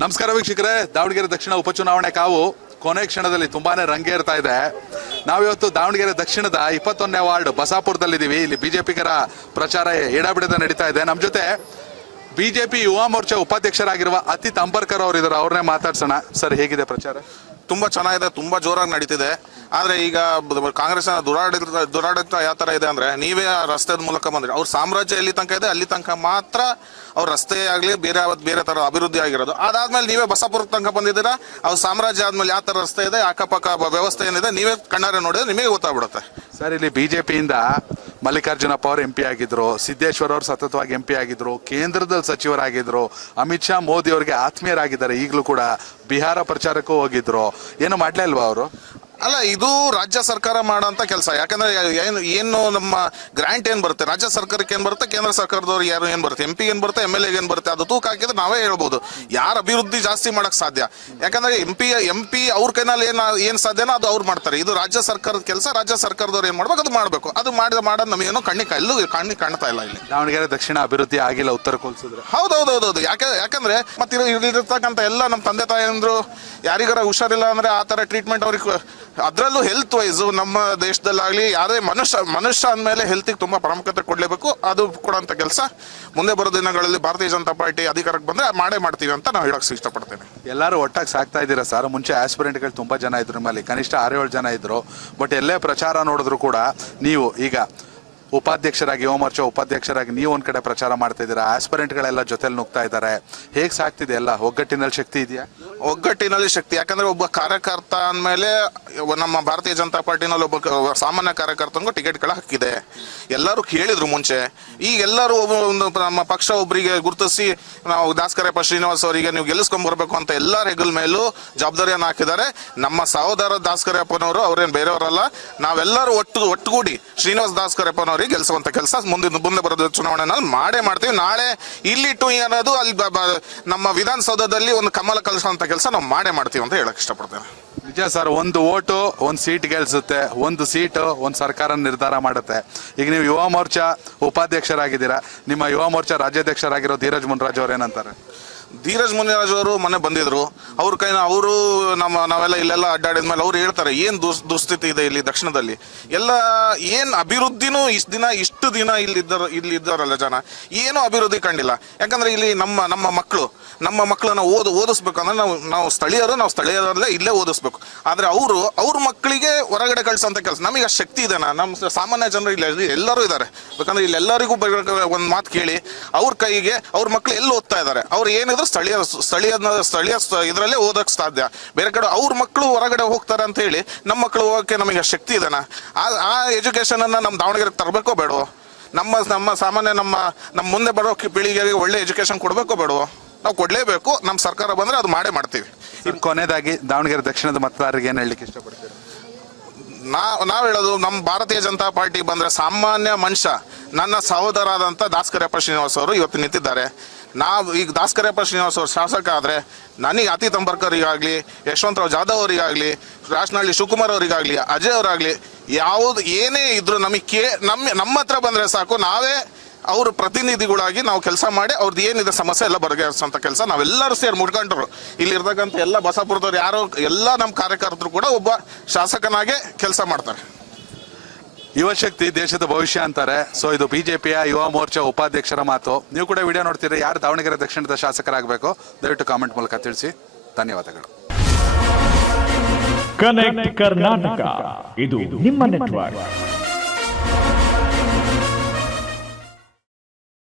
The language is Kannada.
ನಮಸ್ಕಾರ ವೀಕ್ಷಕರೇ, ದಾವಣಗೆರೆ ದಕ್ಷಿಣ ಉಪಚುನಾವಣೆ ಕಾವು ಕೊನೆ ಕ್ಷಣದಲ್ಲಿ ತುಂಬಾನೇ ರಂಗೇರ್ತಾ ಇದೆ. ನಾವಿವತ್ತು ದಾವಣಗೆರೆ ದಕ್ಷಿಣದ 21ನೇ ವಾರ್ಡ್ ಬಸಾಪುರದಲ್ಲಿದ್ದೀವಿ. ಇಲ್ಲಿ ಬಿಜೆಪಿಗರ ಪ್ರಚಾರ ಎಡಬಿಡದೆ ನಡೀತಾ ಇದೆ. ನಮ್ಮ ಜೊತೆ ಬಿಜೆಪಿ ಯುವ ಮೋರ್ಚಾ ಉಪಾಧ್ಯಕ್ಷರಾಗಿರುವ ಅತಿತ್ ಅಂಬರ್ಕರ್ ಅವರು ಇದ್ದಾರೆ. ಅವ್ರನ್ನೇ ಮಾತಾಡ್ಸೋಣ. ಸರ್, ಹೇಗಿದೆ ಪ್ರಚಾರ? ತುಂಬಾ ಚೆನ್ನಾಗಿದೆ, ತುಂಬಾ ಜೋರಾಗಿ ನಡೀತಿದೆ. ಆದ್ರೆ ಈಗ ಕಾಂಗ್ರೆಸ್ನ ದುರಾಡಳಿತ ಯಾವ ತರ ಇದೆ ಅಂದ್ರೆ, ನೀವೇ ರಸ್ತೆ ಮೂಲಕ ಬಂದ್ರೆ ಅವ್ರ ಸಾಮ್ರಾಜ್ಯ ಎಲ್ಲಿ ತನಕ ಇದೆ ಅಲ್ಲಿ ತನಕ ಮಾತ್ರ ಅವ್ರ ರಸ್ತೆ ಆಗ್ಲಿ ಬೇರೆ ತರ ಅಭಿವೃದ್ಧಿ ಆಗಿರೋದು. ಅದಾದ್ಮೇಲೆ ನೀವೇ ಬಸಾಪುರ ತನಕ ಬಂದಿದ್ದೀರಾ, ಅವ್ರ ಸಾಮ್ರಾಜ್ಯ ಆದ್ಮೇಲೆ ಯಾವ ತರ ರಸ್ತೆ ಇದೆ, ಅಕ್ಕಪಕ್ಕ ವ್ಯವಸ್ಥೆ ಏನಿದೆ ನೀವೇ ಕಣ್ಣಾರೆ ನೋಡಿದ್ರೆ ನಿಮಗೆ ಗೊತ್ತಾಗ್ಬಿಡುತ್ತೆ. ಸರ್, ಇಲ್ಲಿ ಬಿಜೆಪಿಯಿಂದ ಮಲ್ಲಿಕಾರ್ಜುನಪ್ಪ ಅವರು MP ಆಗಿದ್ರು, ಸಿದ್ದೇಶ್ವರ್ ಅವರು ಸತತವಾಗಿ MP ಆಗಿದ್ರು, ಕೇಂದ್ರದಲ್ಲಿ ಸಚಿವರಾಗಿದ್ರು, ಅಮಿತ್ ಶಾ ಮೋದಿ ಅವರಿಗೆ ಆತ್ಮೀಯರಾಗಿದ್ದಾರೆ. ಈಗಲೂ ಕೂಡ ಬಿಹಾರ ಪ್ರಚಾರಕ್ಕೂ ಹೋಗಿದ್ರು. ಏನು ಮಾಡ್ಲೇ ಇಲ್ವಾ ಅವರು? ಅಲ್ಲ, ಇದು ರಾಜ್ಯ ಸರ್ಕಾರ ಮಾಡೋಂಥ ಕೆಲಸ. ಯಾಕಂದ್ರೆ ಏನು ನಮ್ಮ ಗ್ರಾಂಟ್ ಏನ್ ಬರುತ್ತೆ ರಾಜ್ಯ ಸರ್ಕಾರಕ್ಕೆ ಏನ್ ಬರುತ್ತೆ, ಕೇಂದ್ರ ಸರ್ಕಾರದವ್ರು ಏನ್ ಬರುತ್ತೆ, MP ಏನ್ ಬರುತ್ತೆ, MLA ಏನ್ ಬರುತ್ತೆ, ಅದು ತೂಕ ಹಾಕಿದ್ರೆ ನಾವೇ ಹೇಳ್ಬೋದು ಯಾರ ಅಭಿವೃದ್ಧಿ ಜಾಸ್ತಿ ಮಾಡಕ್ ಸಾಧ್ಯ. ಯಾಕಂದ್ರೆ MP ಅವ್ರ ಕೈನಲ್ಲಿ ಏನ್ ಸಾಧ್ಯನೋ ಅದು ಅವ್ರು ಮಾಡ್ತಾರೆ. ಇದು ರಾಜ್ಯ ಸರ್ಕಾರದ ಕೆಲಸ. ರಾಜ್ಯ ಸರ್ಕಾರದವ್ರು ಏನ್ ಮಾಡ್ಬೇಕು ಅದು ಮಾಡ್ಬೇಕು. ಅದು ಮಾಡೋದು ನಮಗೇನೋ ಕಣ್ಣಿ ಕಾಣ್ತಾ ಇಲ್ಲ. ಇಲ್ಲಿ ದಾವಣಗೆರೆ ದಕ್ಷಿಣ ಅಭಿವೃದ್ಧಿ ಆಗಿಲ್ಲ ಉತ್ತರ ಹೋಲಿಸಿದ್ರೆ. ಹೌದೌದೌದು. ಯಾಕಂದ್ರೆ ಮತ್ತೆ ಇಲ್ಲಿರ್ತಕ್ಕಂಥ ಎಲ್ಲ ನಮ್ಮ ತಂದೆ ತಾಯಂದ್ರು ಯಾರಿಗಾರ ಹುಷಾರಿಲ್ಲ ಅಂದ್ರೆ ಆ ತರ ಟ್ರೀಟ್ಮೆಂಟ್ ಅವ್ರಿಗೆ, ಅದರಲ್ಲೂ ಹೆಲ್ತ್ ವೈಸ್ ನಮ್ಮ ದೇಶದಲ್ಲಾಗ್ಲಿ ಯಾರೇ ಮನುಷ್ಯ ಅಂದಮೇಲೆ ಹೆಲ್ತಿಗೆ ತುಂಬಾ ಪ್ರಾಮುಖ್ಯತೆ ಕೊಡ್ಲೇಬೇಕು. ಅದು ಕೊಡೋಂಥ ಕೆಲಸ ಮುಂದೆ ಬರೋ ದಿನಗಳಲ್ಲಿ ಭಾರತೀಯ ಜನತಾ ಪಾರ್ಟಿ ಅಧಿಕಾರಕ್ಕೆ ಬಂದ್ರೆ ಮಾಡೇ ಮಾಡ್ತೀವಿ ಅಂತ ನಾವು ಹೇಳಕ್ ಇಷ್ಟಪಡ್ತೇನೆ. ಎಲ್ಲರೂ ಒಟ್ಟಾಗಿ ಸಾಕ್ತಾ ಇದ್ದೀರಾ ಸರ್? ಮುಂಚೆ ಆಸ್ಪಿರೆಂಟ್ಗಳು ತುಂಬಾ ಜನ ಇದ್ರು, ನಿಮ್ಮಲ್ಲಿ ಕನಿಷ್ಠ 6-7 ಜನ ಇದ್ರು. ಬಟ್ ಎಲ್ಲೇ ಪ್ರಚಾರ ನೋಡಿದ್ರು ಕೂಡ ನೀವು ಈಗ ಉಪಾಧ್ಯಕ್ಷರಾಗಿ, ಯುವ ಮೋರ್ಚಾ ಉಪಾಧ್ಯಕ್ಷರಾಗಿ ನೀವು ಒಂದ್ ಕಡೆ ಪ್ರಚಾರ ಮಾಡ್ತಾ ಇದ್ದೀರಾ, ಆಸ್ಪಿರೆಂಟ್ಗಳೆಲ್ಲ ಜೊತೆಲಿ ನುಗ್ತಾ ಇದ್ದಾರೆ. ಹೇಗ್ ಸಾಕ್ತಿದೆ ಎಲ್ಲ? ಒಗ್ಗಟ್ಟಿನಲ್ಲಿ ಶಕ್ತಿ ಇದೆಯಾ? ಒಗ್ಗಟ್ಟಿನಲ್ಲಿ ಶಕ್ತಿ. ಯಾಕಂದ್ರೆ ಒಬ್ಬ ಕಾರ್ಯಕರ್ತ ಅಂದಮೇಲೆ ನಮ್ಮ ಭಾರತೀಯ ಜನತಾ ಪಾರ್ಟಿನಲ್ಲಿ ಒಬ್ಬ ಸಾಮಾನ್ಯ ಕಾರ್ಯಕರ್ತನಿಗೂ ಟಿಕೆಟ್ಗಳ ಹಕ್ಕಿದೆ. ಎಲ್ಲರೂ ಕೇಳಿದ್ರು ಮುಂಚೆ. ಈಗ ಎಲ್ಲರೂ ಒಂದು ನಮ್ಮ ಪಕ್ಷ ಒಬ್ಬರಿಗೆ ಗುರುತಿಸಿ ನಾವು ದಾಸ್ಕರಪ್ಪ ಶ್ರೀನಿವಾಸ್ ಅವರಿಗೆ ನೀವು ಗೆಲ್ಲಿಸ್ಕೊಂಡ್ ಬರ್ಬೇಕು ಅಂತ ಎಲ್ಲರ ಹೆಗಲ್ ಮೇಲೂ ಜವಾಬ್ದಾರಿಯನ್ನು ಹಾಕಿದ್ದಾರೆ. ನಮ್ಮ ಸಹೋದರ ದಾಸ್ಕರಪ್ಪನವರು, ಅವ್ರೇನು ಬೇರೆಯವರಲ್ಲ. ನಾವೆಲ್ಲರೂ ಒಟ್ಟುಗೂಡಿ ಶ್ರೀನಿವಾಸ್ ದಾಸ್ಕರಪ್ಪನವರು ಗೆಲ್ಲಿಸುವಂತ ಕೆಲಸ ಮುಂದೆ ಬರೋದು ಚುನಾವಣೆನಲ್ಲಿ ಮಾಡೇ ಮಾಡ್ತೀವಿ. ನಾಳೆ ಇಲ್ಲಿ ಅನ್ನೋದು ಅಲ್ಲಿ ನಮ್ಮ ವಿಧಾನಸೌಧದಲ್ಲಿ ಒಂದು ಕಮಲ ಕಲಿಸುವಂತ ಕೆಲಸ ನಾವು ಮಾಡೇ ಮಾಡ್ತೀವಿ ಅಂತ ಹೇಳಕ್ ಇಷ್ಟಪಡ್ತೇನೆ. ನಿಜ ಸರ್, ಒಂದು ಓಟು ಒಂದು ಸೀಟ್ ಗೆಲ್ಸುತ್ತೆ, ಒಂದು ಸೀಟು ಒಂದು ಸರ್ಕಾರ ನಿರ್ಧಾರ ಮಾಡುತ್ತೆ. ಈಗ ನೀವು ಯುವ ಮೋರ್ಚಾ ಉಪಾಧ್ಯಕ್ಷರಾಗಿದ್ದೀರಾ, ನಿಮ್ಮ ಯುವ ಮೋರ್ಚಾ ರಾಜ್ಯಾಧ್ಯಕ್ಷರಾಗಿರೋ ಧೀರಜ್ ಮುನ್ರಾಜ್ ಅವ್ರು ಏನಂತಾರೆ? ಧೀರಜ್ ಮುನಿರಾಜ್ ಅವರು ಮೊನ್ನೆ ಬಂದಿದ್ರು. ಅವ್ರ ಅವರು ನಾವೆಲ್ಲ ಇಲ್ಲೆಲ್ಲ ಅಡ್ಡಾಡಿದ್ಮೇಲೆ ಅವ್ರು ಹೇಳ್ತಾರೆ ಏನ್ ದುಸ್ಥಿತಿ ಇದೆ ಇಲ್ಲಿ ದಕ್ಷಿಣದಲ್ಲಿ. ಎಲ್ಲ ಏನ್ ಅಭಿವೃದ್ಧಿನೂ ಇಷ್ಟು ದಿನ ಇಲ್ಲಿದ್ದಾರಲ್ಲ ಜನ, ಏನೂ ಅಭಿವೃದ್ಧಿ ಕಂಡಿಲ್ಲ. ಯಾಕಂದ್ರೆ ಇಲ್ಲಿ ನಮ್ಮ ಮಕ್ಕಳನ್ನ ಓದಿಸ್ಬೇಕಂದ್ರೆ ನಾವು ಸ್ಥಳೀಯರಲ್ಲೇ ಇಲ್ಲೇ ಓದಿಸ್ಬೇಕು. ಆದ್ರೆ ಅವ್ರ ಮಕ್ಕಳಿಗೆ ಹೊರಗಡೆ ಕಳ್ಸೋಂಥ ಕೆಲಸ ನಮಗೆ ಅಷ್ಟು ಶಕ್ತಿ ಇದೆನಾ? ನಮ್ಮ ಸಾಮಾನ್ಯ ಜನರು ಇಲ್ಲಿ ಎಲ್ಲರೂ ಇದ್ದಾರೆ. ಯಾಕಂದ್ರೆ ಇಲ್ಲಿ ಎಲ್ಲರಿಗೂ ಒಂದು ಮಾತು ಕೇಳಿ ಅವ್ರ ಕೈಗೆ ಅವ್ರ ಮಕ್ಕಳು ಎಲ್ಲಿ ಓದ್ತಾ ಇದ್ದಾರೆ, ಅವ್ರು ಏನಿದ್ರು ಸ್ಥಳೀಯ ಇದರಲ್ಲೇ ಓದಕ್ ಸಾಧ್ಯ. ಬೇರೆ ಕಡೆ ಅವ್ರ ಮಕ್ಕಳು ಹೊರಗಡೆ ಹೋಗ್ತಾರೆ ಅಂತ ಹೇಳಿ ನಮ್ಮ ಮಕ್ಕಳು ಹೋಗಕ್ಕೆ ನಮಗೆ ಶಕ್ತಿ ಇದೆನಾ? ಆ ಎಜುಕೇಶನ್ ಅನ್ನ ನಮ್ಮ ದಾವಣಗೆರೆಗೆ ತರಬೇಕೋ ಬೇಡವೋ? ನಮ್ಮ ಸಾಮಾನ್ಯ ನಮ್ಮ ಮುಂದೆ ಬರೋ ಪೀಳಿಗೆಗೆ ಒಳ್ಳೆ ಎಜುಕೇಶನ್ ಕೊಡ್ಬೇಕೋ ಬೇಡವೋ? ನಾವು ಕೊಡ್ಲೇಬೇಕು. ನಮ್ಮ ಸರ್ಕಾರ ಬಂದ್ರೆ ಅದು ಮಾಡೇ ಮಾಡ್ತೀವಿ. ಕೊನೆಯದಾಗಿ ದಾವಣಗೆರೆ ದಕ್ಷಿಣದ ಮತದಾರರಿಗೆ ಏನ್ ಹೇಳಲಿಕ್ಕೆ ಇಷ್ಟಪಡ್ತೀವಿ? ನಾವ್ ಹೇಳೋದು, ನಮ್ಮ ಭಾರತೀಯ ಜನತಾ ಪಾರ್ಟಿ ಬಂದ್ರೆ ಸಾಮಾನ್ಯ ಮನುಷ್ಯ, ನನ್ನ ಸಹೋದರ ಆದಂತ ದಾಸ್ಕರಪ್ಪ ಶ್ರೀನಿವಾಸ್ ಅವರು ಇವತ್ತು ನಿಂತಿದ್ದಾರೆ. ಈಗ ದಾಸ್ಕರಪ್ಪ ಶ್ರೀನಿವಾಸ್ ಅವರು ಶಾಸಕ ಆದ್ರೆ ನನಗೆ ಅತಿತ್ ಅಂಬರ್ಕರ್ಗಾಗ್ಲಿ, ಯಶವಂತರಾವ್ ಜಾಧವ್ ಅವರಿಗಾಗ್ಲಿ, ರಾಜನಹಳ್ಳಿ ಶಿವಕುಮಾರ್ ಅವರಿಗಾಗ್ಲಿ, ಅಜಯ್ ಅವರಾಗ್ಲಿ, ಯಾವ್ದು ಏನೇ ಇದ್ರು ನಮಗೆ ನಮ್ಮ ಹತ್ರ ಬಂದ್ರೆ ಸಾಕು, ನಾವೇ ಅವ್ರ ಪ್ರತಿನಿಧಿಗಳಾಗಿ ನಾವು ಕೆಲಸ ಮಾಡಿ ಅವ್ರದ್ದು ಏನಿದೆ ಸಮಸ್ಯೆ ಎಲ್ಲ ಬಗೆಹರಿಸುವಂತ ಕೆಲಸ ನಾವೆಲ್ಲರೂ ಸೇರಿ ಮುಡ್ಕೊಂಡ್ರು. ಇಲ್ಲಿ ಇರ್ತಕ್ಕಂಥ ಎಲ್ಲ ಬಸಾಪುರದವ್ರು ಯಾರೋ ಎಲ್ಲ ನಮ್ಮ ಕಾರ್ಯಕರ್ತರು ಕೂಡ ಒಬ್ಬ ಶಾಸಕನಾಗೆ ಕೆಲಸ ಮಾಡ್ತಾರೆ. ಯುವ ಶಕ್ತಿ ದೇಶದ ಭವಿಷ್ಯ ಅಂತಾರೆ. ಸೊ ಇದು ಬಿಜೆಪಿಯ ಯುವ ಮೋರ್ಚಾ ಉಪಾಧ್ಯಕ್ಷರ ಮಾತು. ನೀವು ಕೂಡ ವಿಡಿಯೋ ನೋಡ್ತೀರಿ. ಯಾರು ದಾವಣಗೆರೆ ದಕ್ಷಿಣದ ಶಾಸಕರಾಗಬೇಕು ದಯವಿಟ್ಟು ಕಾಮೆಂಟ್ ಮೂಲಕ ತಿಳಿಸಿ. ಧನ್ಯವಾದಗಳು. ಕನೆಕ್ಟ್ ಕರ್ನಾಟಕ, ಇದು ನಿಮ್ಮ ನೆಟ್ವರ್ಕ್.